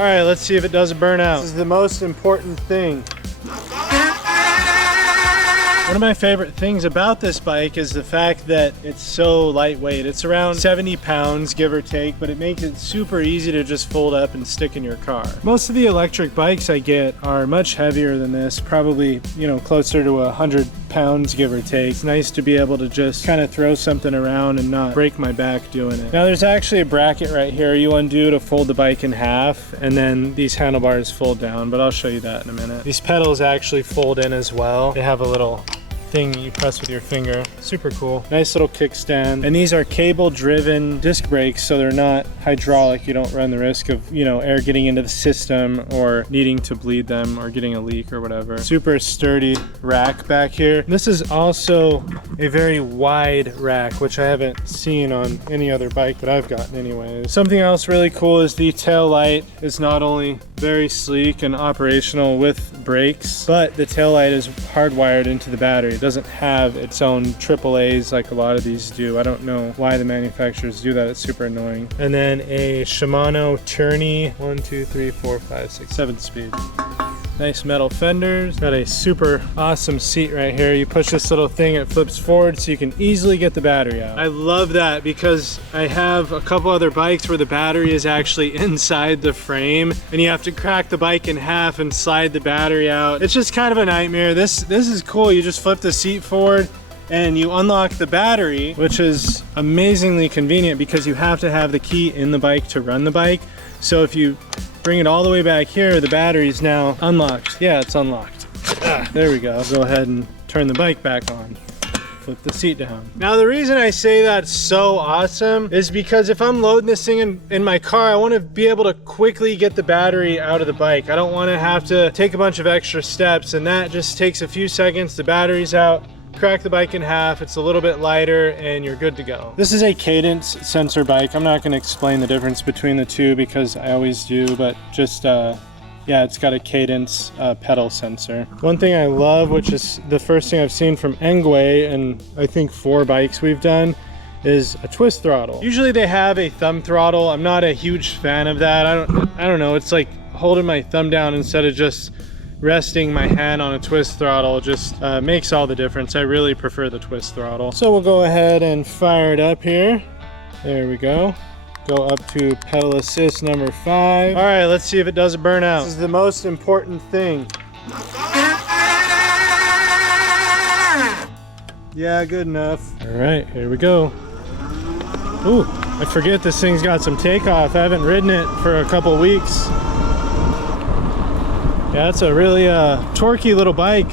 All right, let's see if it doesn't burn out. This is the most important thing. One of my favorite things about this bike is the fact that it's so lightweight. It's around 70 pounds, give or take, but it makes it super easy to just fold up and stick in your car. Most of the electric bikes I get are much heavier than this, probably, you know, closer to 100 pounds, give or take. It's nice to be able to just kind of throw something around and not break my back doing it. Now there's actually a bracket right here you undo to fold the bike in half, and then these handlebars fold down, but I'll show you that in a minute. These pedals actually fold in as well. They have a little thing you press with your finger. Super cool. Nice little kickstand. And these are cable driven disc brakes, so they're not hydraulic. You don't run the risk of, you know, air getting into the system or needing to bleed them or getting a leak or whatever. Super sturdy rack back here. This is also a very wide rack, which I haven't seen on any other bike that I've gotten anyways. Something else really cool is the tail light is not only very sleek and operational with brakes, but the tail light is hardwired into the battery. It doesn't have its own AAAs like a lot of these do. I don't know why the manufacturers do that. It's super annoying. And then a Shimano Tourney 1, 2, 3, 4, 5, 6, 7 speed. Nice metal fenders. Got a super awesome seat right here. You push this little thing, it flips forward so you can easily get the battery out. I love that because I have a couple other bikes where the battery is actually inside the frame and you have to crack the bike in half and slide the battery out. It's just kind of a nightmare. This is cool. You just flip the seat forward and you unlock the battery, which is amazingly convenient because you have to have the key in the bike to run the bike. So if you bring it all the way back here, the battery's now unlocked. Yeah, it's unlocked. There we go. Go ahead and turn the bike back on. Flip the seat down. Now the reason I say that's so awesome is because if I'm loading this thing in my car, I want to be able to quickly get the battery out of the bike. I don't want to have to take a bunch of extra steps, and that just takes a few seconds. The battery's out. Crack the bike in half, it's a little bit lighter, and you're good to go. This is a cadence sensor bike. I'm not going to explain the difference between the two because I always do, but just yeah, it's got a cadence pedal sensor. One thing I love, which is the first thing I've seen from Engwe, and I think 4 bikes we've done, is a twist throttle. Usually they have a thumb throttle. I'm not a huge fan of that. I don't know, it's like holding my thumb down instead of just resting my hand on a twist throttle. Just makes all the difference. I really prefer the twist throttle. So we'll go ahead and fire it up here. There we go. Go up to pedal assist number 5. All right, let's see if it doesn't burn out. This is the most important thing. Yeah, good enough. All right, here we go. Ooh, I forget this thing's got some takeoff. I haven't ridden it for a couple weeks. Yeah, it's a really torquey little bike.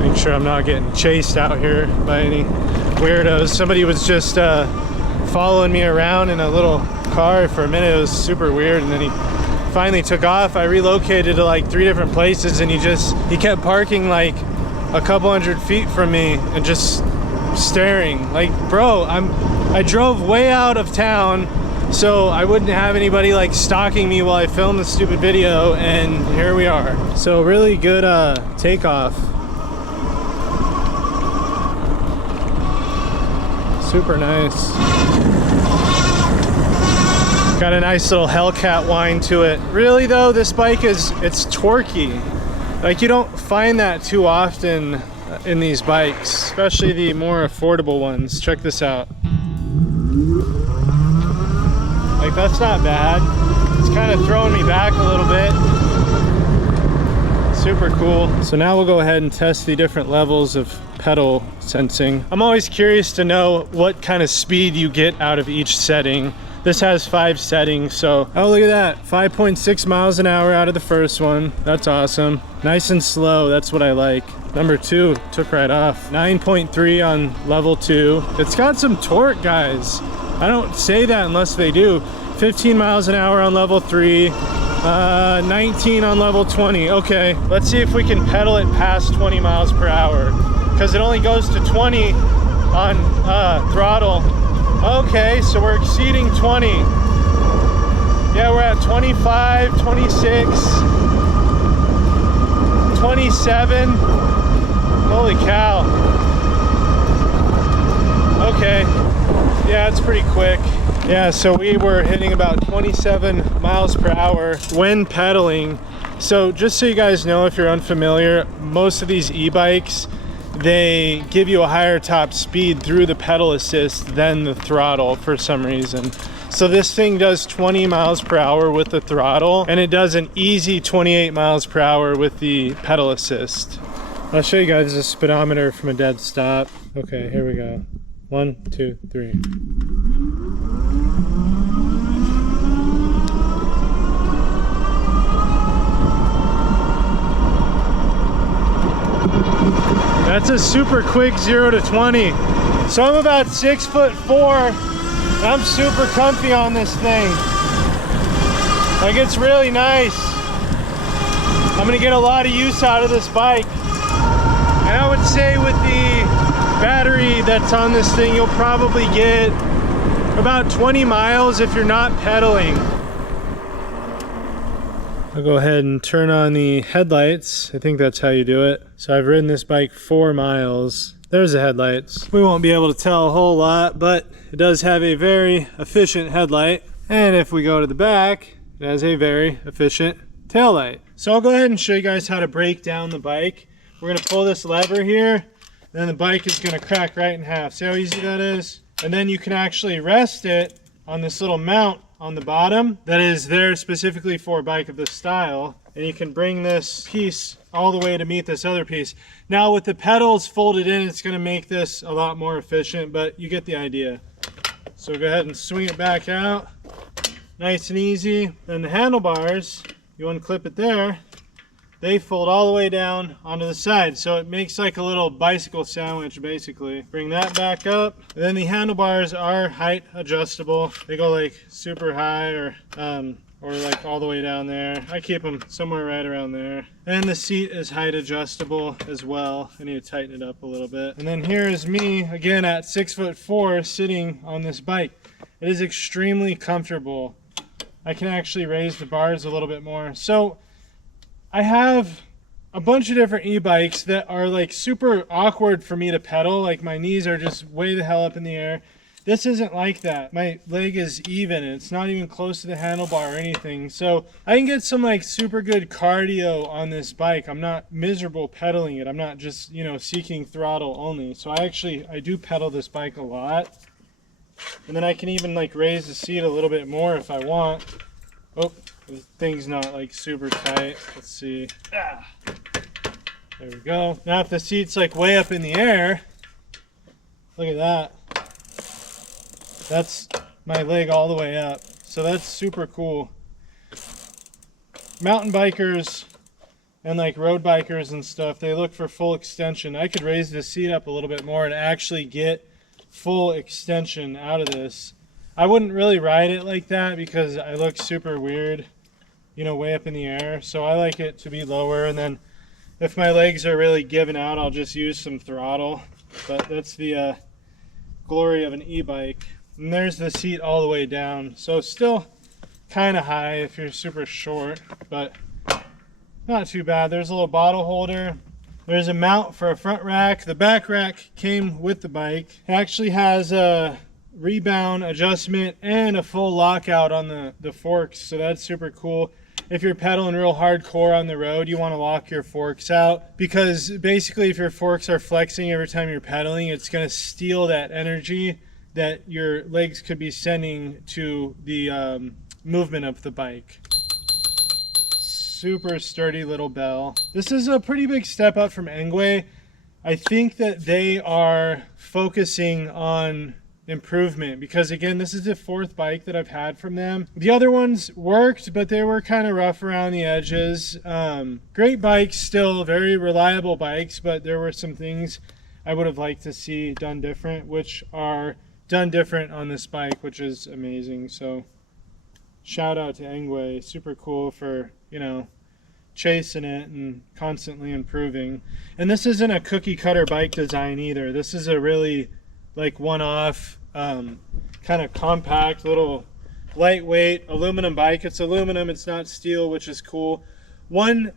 Make sure I'm not getting chased out here by any weirdos. Somebody was just following me around in a little car for a minute. It was super weird, and then he finally took off. I relocated to like 3 different places, and he kept parking like a couple hundred feet from me and just staring. Like, bro, I drove way out of town so I wouldn't have anybody like stalking me while I filmed the stupid video, and here we are. So really good takeoff. Super nice. Got a nice little Hellcat whine to it. Really though, this bike it's torquey. Like, you don't find that too often in these bikes, especially the more affordable ones. Check this out. Like, that's not bad. It's kind of throwing me back a little bit. Super cool. So now we'll go ahead and test the different levels of pedal sensing. I'm always curious to know what kind of speed you get out of each setting. This has 5 settings, so, oh, look at that. 5.6 miles an hour out of the first one. That's awesome. Nice and slow, that's what I like. Number 2 took right off. 9.3 on level 2. It's got some torque, guys. I don't say that unless they do. 15 miles an hour on level 3, 19 on level 20. Okay, let's see if we can pedal it past 20 miles per hour, because it only goes to 20 on throttle. Okay, so we're exceeding 20. Yeah, we're at 25, 26, 27. Holy cow. Okay. Yeah, it's pretty quick. Yeah, so we were hitting about 27 miles per hour when pedaling. So just so you guys know, if you're unfamiliar, most of these e-bikes, they give you a higher top speed through the pedal assist than the throttle for some reason. So this thing does 20 miles per hour with the throttle, and it does an easy 28 miles per hour with the pedal assist. I'll show you guys the speedometer from a dead stop. Okay, here we go. 1, 2, 3. That's a super quick 0 to 20. So I'm about 6'4". I'm super comfy on this thing. Like, it's really nice. I'm gonna get a lot of use out of this bike. And I would say with the battery that's on this thing, you'll probably get about 20 miles if you're not pedaling. I'll go ahead and turn on the headlights. I think that's how you do it. So I've ridden this bike 4 miles. There's the headlights. We won't be able to tell a whole lot, but it does have a very efficient headlight. And if we go to the back, it has a very efficient tail light. So I'll go ahead and show you guys how to break down the bike. We're gonna pull this lever here, then the bike is gonna crack right in half. See how easy that is? And then you can actually rest it on this little mount on the bottom that is there specifically for a bike of this style, and you can bring this piece all the way to meet this other piece. Now with the pedals folded in, it's going to make this a lot more efficient, but you get the idea. So go ahead and swing it back out, nice and easy. Then the handlebars, you unclip it there, they fold all the way down onto the side, so it makes like a little bicycle sandwich basically. Bring that back up, and then the handlebars are height adjustable. They go like super high or like all the way down there. I keep them somewhere right around there. And the seat is height adjustable as well. I need to tighten it up a little bit. And then here is me again at 6'4" sitting on this bike. It is extremely comfortable. I can actually raise the bars a little bit more. So I have a bunch of different e-bikes that are like super awkward for me to pedal. Like my knees are just way the hell up in the air. This isn't like that. My leg is even and it's not even close to the handlebar or anything. So I can get some like super good cardio on this bike. I'm not miserable pedaling it. I'm not just, you know, seeking throttle only. So I do pedal this bike a lot. And then I can even like raise the seat a little bit more if I want. Oh. The thing's not like super tight. Let's see. There we go. Now if the seat's like way up in the air, look at that. That's my leg all the way up. So that's super cool. Mountain bikers and like road bikers and stuff, they look for full extension. I could raise the seat up a little bit more and actually get full extension out of this. I wouldn't really ride it like that because I look super weird, you know, way up in the air. So I like it to be lower, and then if my legs are really giving out, I'll just use some throttle. But that's the glory of an e-bike. And there's the seat all the way down. So still kind of high if you're super short, but not too bad. There's a little bottle holder. There's a mount for a front rack. The back rack came with the bike. It actually has a rebound adjustment and a full lockout on the forks, so that's super cool. If you're pedaling real hardcore on the road, you want to lock your forks out, because basically if your forks are flexing every time you're pedaling, it's going to steal that energy that your legs could be sending to the movement of the bike. Super sturdy little bell. This is a pretty big step up from Engwe. I think that they are focusing on improvement, because again, this is the 4th bike that I've had from them. The other ones worked, but they were kind of rough around the edges. Great bikes, still very reliable bikes, but there were some things I would have liked to see done different, which are done different on this bike, which is amazing. So shout out to Engwe, super cool for, you know, chasing it and constantly improving. And this isn't a cookie cutter bike design either. This is a really like one-off, kind of compact, little lightweight aluminum bike. It's aluminum, it's not steel, which is cool. One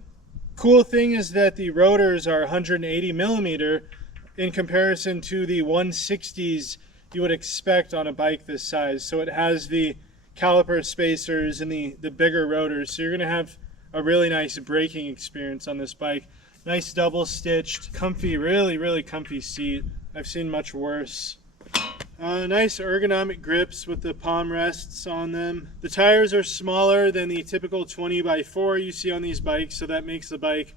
cool thing is that the rotors are 180 millimeter in comparison to the 160s you would expect on a bike this size. So it has the caliper spacers and the bigger rotors. So you're gonna have a really nice braking experience on this bike. Nice double stitched, comfy, really comfy seat. I've seen much worse. Nice ergonomic grips with the palm rests on them. The tires are smaller than the typical 20x4 you see on these bikes, so that makes the bike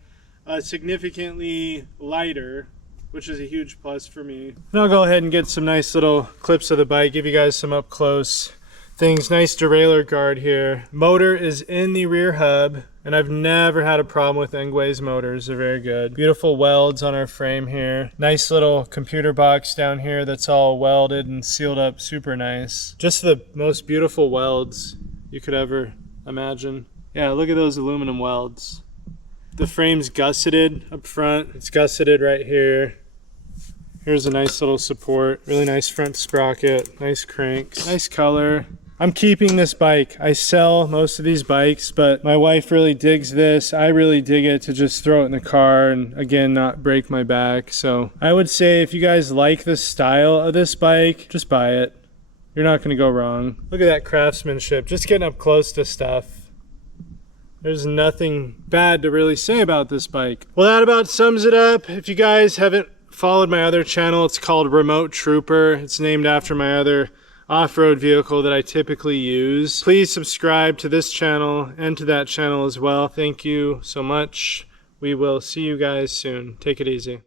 significantly lighter, which is a huge plus for me. And I'll go ahead and get some nice little clips of the bike, give you guys some up close things. Nice derailleur guard here. Motor is in the rear hub, and I've never had a problem with Engwe's motors. They're very good. Beautiful welds on our frame here. Nice little computer box down here that's all welded and sealed up super nice. Just the most beautiful welds you could ever imagine. Yeah, look at those aluminum welds. The frame's gusseted up front. It's gusseted right here. Here's a nice little support. Really nice front sprocket. Nice cranks. Nice color. I'm keeping this bike. I sell most of these bikes, but my wife really digs this. I really dig it to just throw it in the car and, again, not break my back. So I would say if you guys like the style of this bike, just buy it. You're not going to go wrong. Look at that craftsmanship. Just getting up close to stuff. There's nothing bad to really say about this bike. Well, that about sums it up. If you guys haven't followed my other channel, it's called Remote Trooper. It's named after my other off-road vehicle that I typically use. Please subscribe to this channel and to that channel as well. Thank you so much. We will see you guys soon. Take it easy.